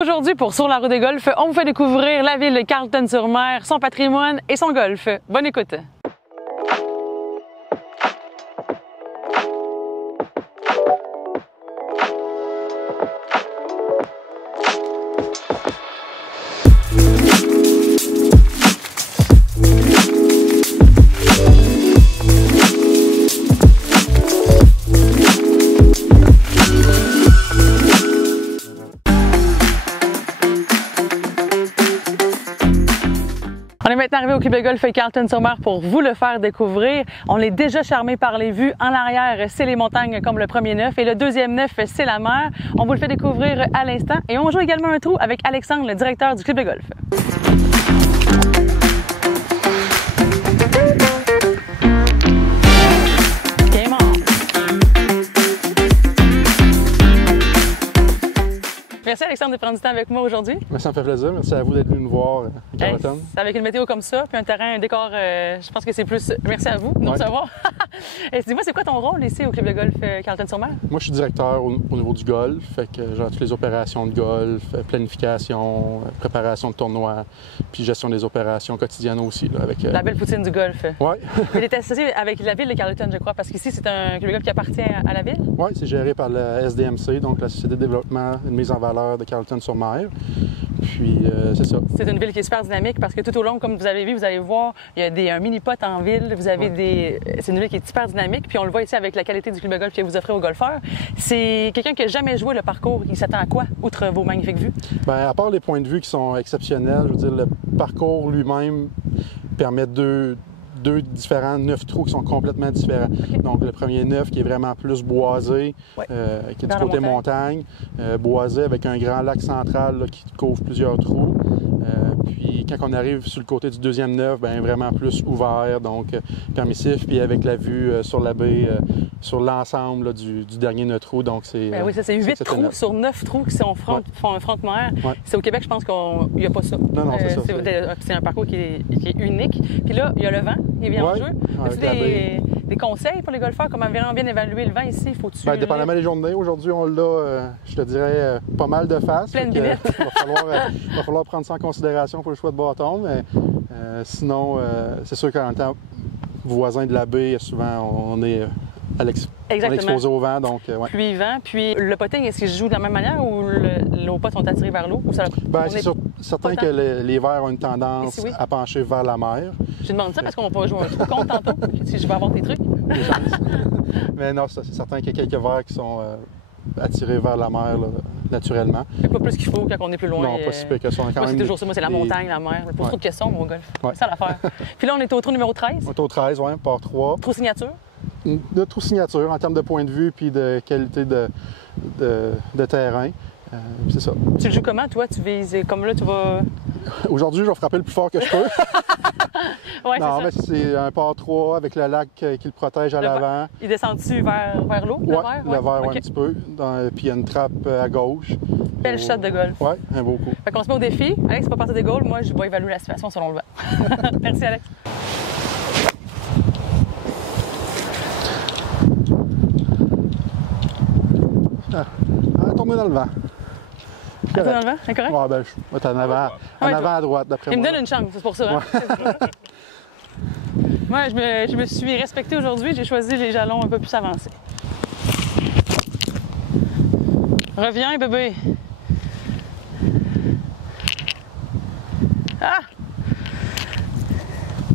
Aujourd'hui, pour Sur la route des golfs, on vous fait découvrir la ville de Carleton-sur-Mer, son patrimoine et son golf. Bonne écoute! On est maintenant arrivé au club de golf Carleton-sur-Mer pour vous le faire découvrir. On est déjà charmé par les vues. En arrière, c'est les montagnes comme le premier neuf et le deuxième neuf, c'est la mer. On vous le fait découvrir à l'instant et on joue également un trou avec Alexandre, le directeur du club de golf. Merci Alexandre de prendre du temps avec moi aujourd'hui. Ça me fait plaisir. Merci à vous d'être venu nous voir à Carleton. Avec une météo comme ça, puis un terrain, un décor, je pense que c'est plus... Merci à vous de nous recevoir. Dis-moi, c'est quoi ton rôle ici au club de golf Carleton-sur-Mer? Moi, je suis directeur au niveau du golf. Fait que genre toutes les opérations de golf, planification, préparation de tournois, puis gestion des opérations quotidiennes aussi. Là, avec, La belle poutine du golf. Oui. Il est associé avec la ville de Carleton, je crois, parce qu'ici, c'est un club de golf qui appartient à la ville? Oui, c'est géré par la SDMC, donc la Société de développement et de mise en valeur de Carleton-sur-Mer. Puis, c'est ça. C'est une ville qui est super dynamique parce que tout au long, comme vous avez vu, vous allez voir, il y a un mini-pot en ville. Vous avez c'est une ville qui est super dynamique. Puis on le voit ici avec la qualité du club de golf que vous offrez aux golfeurs. C'est quelqu'un qui n'a jamais joué le parcours. Il s'attend à quoi, outre vos magnifiques vues? Bien, à part les points de vue qui sont exceptionnels, je veux dire, le parcours lui-même permet deux différents 9 trous qui sont complètement différents. Okay. Donc, le premier 9 qui est vraiment plus boisé, qui est du côté montagne, boisé avec un grand lac central là, qui couvre plusieurs trous. Puis, quand on arrive sur le côté du deuxième 9, bien, vraiment plus ouvert, donc permissif, puis avec la vue sur la baie, sur l'ensemble du dernier 9 trous. Donc, c'est. Oui, ça, c'est 8 trous sur 9 trous qui font un front-mer. Ouais. C'est au Québec, je pense qu'il n'y a pas ça. Non, c'est ça. C'est un parcours qui est unique. Puis là, il y a le vent. Il vient en jeu. As-tu des conseils pour les golfeurs? Comment vraiment bien évaluer le vent ici? Faut-tu... Bien, dépendamment des journées. Aujourd'hui, on l'a, je te dirais, pas mal de face. Pleine billette. Il va falloir prendre ça en considération pour le choix de bâton. Mais sinon, c'est sûr qu'en temps voisin de la baie, souvent, on est on est exposé au vent. Donc, Pluie, vent. Puis le potting, est-ce qu'il se joue de la même manière ou nos potes sont attirés vers l'eau? C'est certain que les verts ont une tendance à pencher vers la mer. Je demande ça parce qu'on va pas jouer un trou contre tantôt, si je vais avoir tes trucs. Mais non, c'est certain qu'il y a quelques verts qui sont attirés vers la mer là, naturellement. Mais pas plus qu'il faut quand on est plus loin. Non, pas si peu que ça. C'est toujours ça. Moi, c'est la montagne, la mer. Pas trop de questions, mon golf. C'est ça l'affaire. Puis là, on est au trou numéro 13. On est au 13, oui, par 3. Trou signature. De trou signature en termes de point de vue puis de qualité de terrain. C'est ça. Tu le joues comment, toi? Tu vises comme là, tu vas... Aujourd'hui, je vais frapper le plus fort que je peux. Ouais, non, mais c'est un par 3 avec le lac qui le protège à l'avant. Il descend-tu vers l'eau, le verre? Le verre, un petit peu. Puis il y a une trappe à gauche. Belle shot de golf. Oui, un beau coup. Fait qu'on se met au défi. Alex, c'est pas partir des goals. Moi, je vais évaluer la situation selon le vent. Merci, Alex. Tourner dans le vent. Dans le vent? C'est correct? Ouais, ben, je vais être en avant à droite, d'après moi. Il me donne une chance, c'est pour ça. Hein? Moi, je me suis respectée aujourd'hui. J'ai choisi les jalons un peu plus avancés. Reviens, bébé. Ah!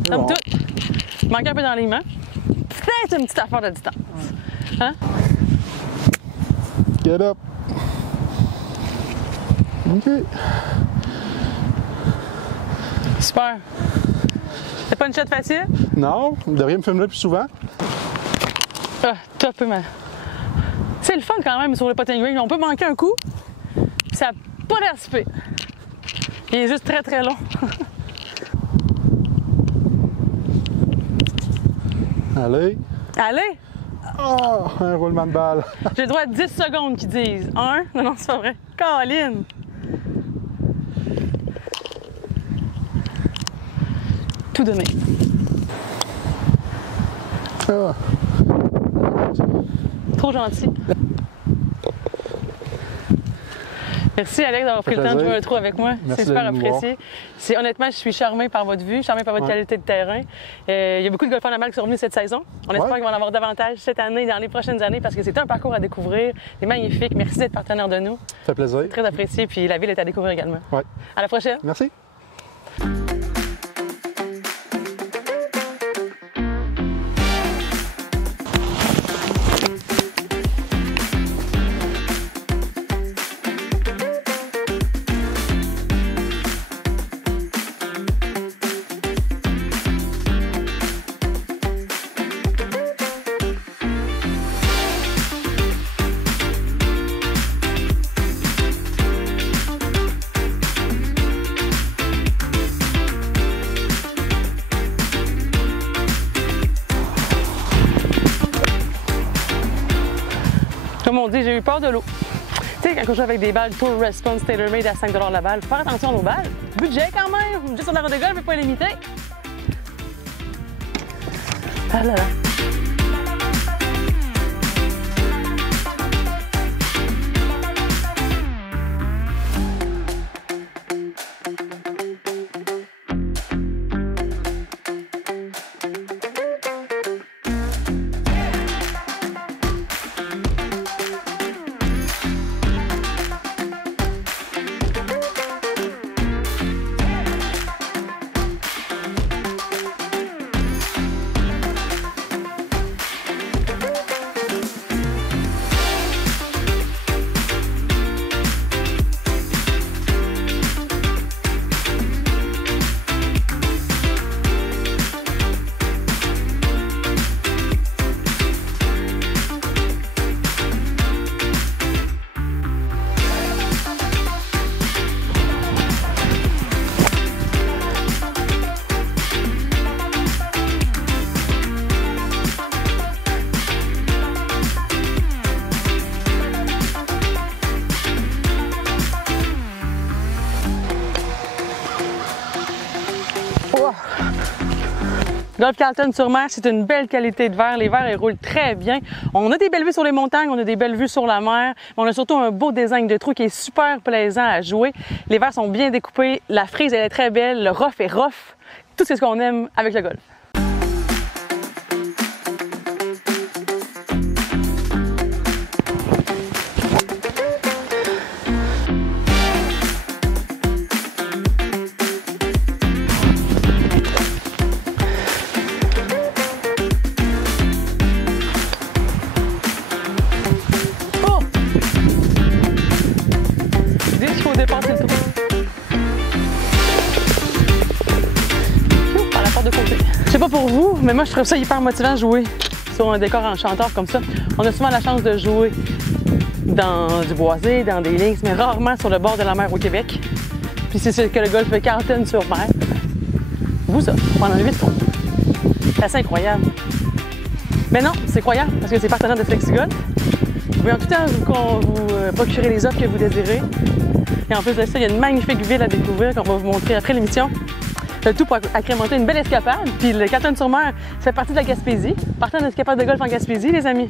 Comme tout. Il manque un peu d'enlignement. Peut-être une petite affaire de distance. Hein? Get up. OK. Super. C'est pas une shot facile? Non, vous devriez me filmer plus souvent. Ah, top, man. C'est le fun quand même sur le putting green. On peut manquer un coup, puis ça n'a pas l'air si pire. Il est juste très très long. Allez. Allez! Oh, un roulement de balle. J'ai le droit à 10 secondes qu'ils disent. Non, c'est pas vrai. Caroline! Tout donné. Ah. Trop gentil. Merci Alex d'avoir pris le temps de jouer un trou avec moi. C'est super apprécié. Honnêtement, je suis charmée par votre vue, charmée par votre qualité de terrain. Il y a beaucoup de golfeurs de Laval qui sont venus cette saison. On espère qu'ils vont en avoir davantage cette année et dans les prochaines années parce que c'est un parcours à découvrir. C'est magnifique. Merci d'être partenaire de nous. Ça fait plaisir. Très apprécié. Puis la ville est à découvrir également. Ouais. À la prochaine. Merci. Comme on dit, j'ai eu peur de l'eau. Tu sais, quand on joue avec des balles Tour Response Tailor-Made à 5 $ la balle, faut faire attention à nos balles. Budget quand même! Budget sur la route de golf, mais pas limité. Ah là là. Golf Carleton-sur-Mer, c'est une belle qualité de verre. Les verres, ils roulent très bien. On a des belles vues sur les montagnes, on a des belles vues sur la mer, mais on a surtout un beau design de trou qui est super plaisant à jouer. Les verres sont bien découpés, la frise, elle est très belle, le rough est rough. Tout ce qu'on aime avec le golf. Je sais pas pour vous, mais moi je trouve ça hyper motivant de jouer sur un décor enchanteur comme ça. On a souvent la chance de jouer dans du boisé, dans des links, mais rarement sur le bord de la mer au Québec. Puis c'est ce que le golf Carleton-sur-Mer vous ça pendant 8 tours. C'est assez incroyable. Mais non, c'est croyable parce que c'est partenaire de FlexiGolf. Vous pouvez en tout temps vous procurer les offres que vous désirez. Et en plus de ça, il y a une magnifique ville à découvrir qu'on va vous montrer après l'émission. Le tout pour agrémenter une belle escapade. Puis le Carleton-sur-Mer, ça fait partie de la Gaspésie. Partant d'une escapade de golf en Gaspésie, les amis.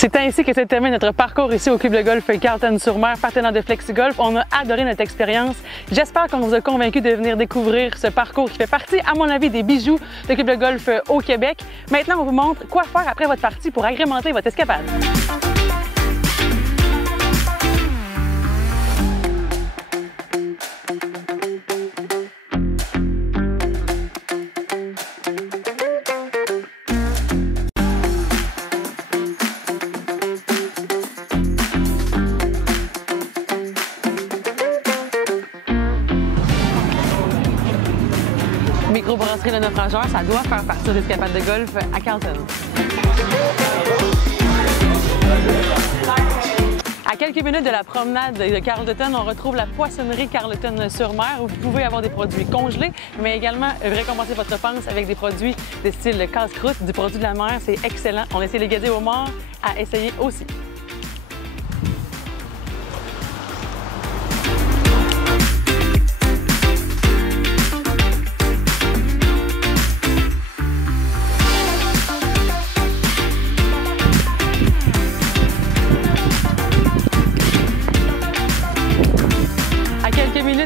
C'est ainsi que se termine notre parcours ici au club de golf Carleton-sur-Mer, partenaire de FlexiGolf. On a adoré notre expérience. J'espère qu'on vous a convaincu de venir découvrir ce parcours qui fait partie, à mon avis, des bijoux de club de golf au Québec. Maintenant, on vous montre quoi faire après votre partie pour agrémenter votre escapade. L'entrée de notre nageur, ça doit faire partie des escapades de golf à Carleton. À quelques minutes de la promenade de Carleton, on retrouve la poissonnerie Carleton-sur-Mer où vous pouvez avoir des produits congelés, mais également récompenser votre panse avec des produits de style casse-croûte, du produit de la mer. C'est excellent. On essaie les gadgets au mort à essayer aussi.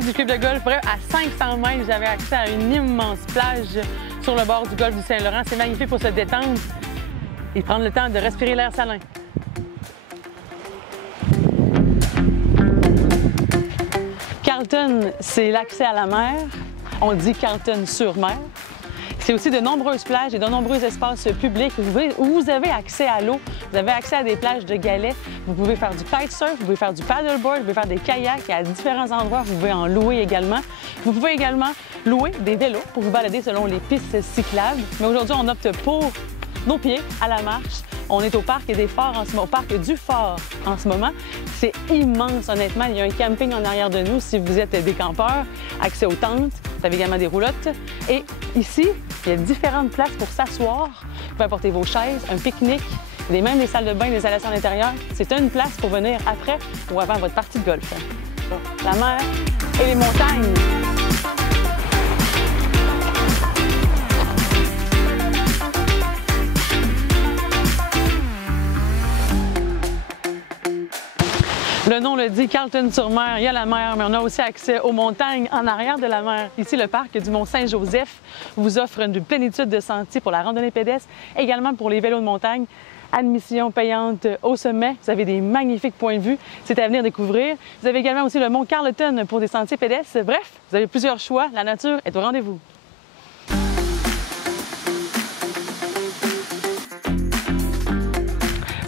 Du club de golf, bref, à 500 mètres, j'avais accès à une immense plage sur le bord du golfe du Saint-Laurent. C'est magnifique pour se détendre et prendre le temps de respirer l'air salin. Carleton, c'est l'accès à la mer. On dit Carleton-sur-Mer. C'est aussi de nombreuses plages et de nombreux espaces publics où vous avez accès à l'eau. Vous avez accès à des plages de galets. Vous pouvez faire du kitesurf, vous pouvez faire du paddleboard, vous pouvez faire des kayaks et à différents endroits. Vous pouvez en louer également. Vous pouvez également louer des vélos pour vous balader selon les pistes cyclables. Mais aujourd'hui, on opte pour nos pieds à la marche. On est au parc des Forts en ce moment, au parc du Fort en ce moment. C'est immense, honnêtement. Il y a un camping en arrière de nous si vous êtes des campeurs. Accès aux tentes. Vous avez également des roulottes. Et ici, il y a différentes places pour s'asseoir. Vous pouvez apporter vos chaises, un pique-nique, même des salles de bain, des installations à l'intérieur. C'est une place pour venir après ou avant votre partie de golf. La mer et les montagnes. Le nom le dit, Carleton-sur-Mer, il y a la mer, mais on a aussi accès aux montagnes en arrière de la mer. Ici, le parc du Mont-Saint-Joseph vous offre une plénitude de sentiers pour la randonnée pédestre, également pour les vélos de montagne. Admission payante au sommet. Vous avez des magnifiques points de vue. C'est à venir découvrir. Vous avez également aussi le Mont Carleton pour des sentiers pédestres. Bref, vous avez plusieurs choix. La nature est au rendez-vous.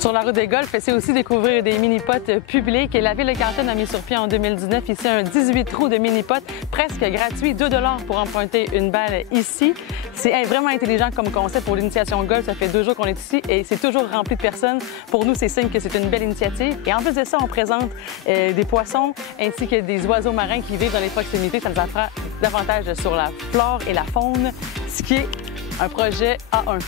Sur la route des golfs, c'est aussi découvrir des mini-pots publics. Et la Ville de Carleton a mis sur pied en 2019 ici un 18 trous de mini-pots presque gratuit, 2 $ pour emprunter une balle ici. C'est vraiment intelligent comme concept pour l'initiation au golf. Ça fait 2 jours qu'on est ici et c'est toujours rempli de personnes. Pour nous, c'est signe que c'est une belle initiative. Et en plus de ça, on présente des poissons ainsi que des oiseaux marins qui vivent dans les proximités. Ça nous apprend davantage sur la flore et la faune, ce qui est un projet A1.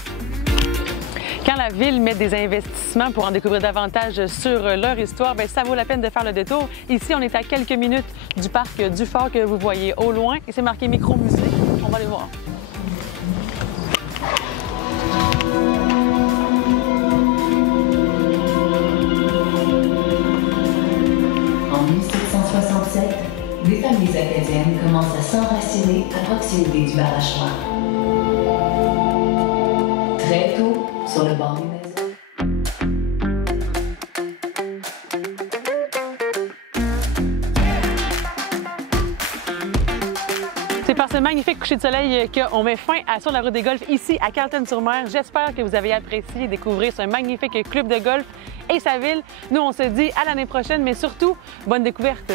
Quand la Ville met des investissements pour en découvrir davantage sur leur histoire, bien, ça vaut la peine de faire le détour. Ici, on est à quelques minutes du parc du Fort que vous voyez au loin et c'est marqué Micro-musée. On va aller voir. En 1767, des familles acadiennes commencent à s'enraciner à proximité du barrage Froid. Très tôt, sur le bord des maisons. C'est par ce magnifique coucher de soleil qu'on met fin à Sur la route des golfs ici à Carleton-sur-Mer. J'espère que vous avez apprécié découvrir ce magnifique club de golf et sa ville. Nous, on se dit à l'année prochaine, mais surtout, bonne découverte!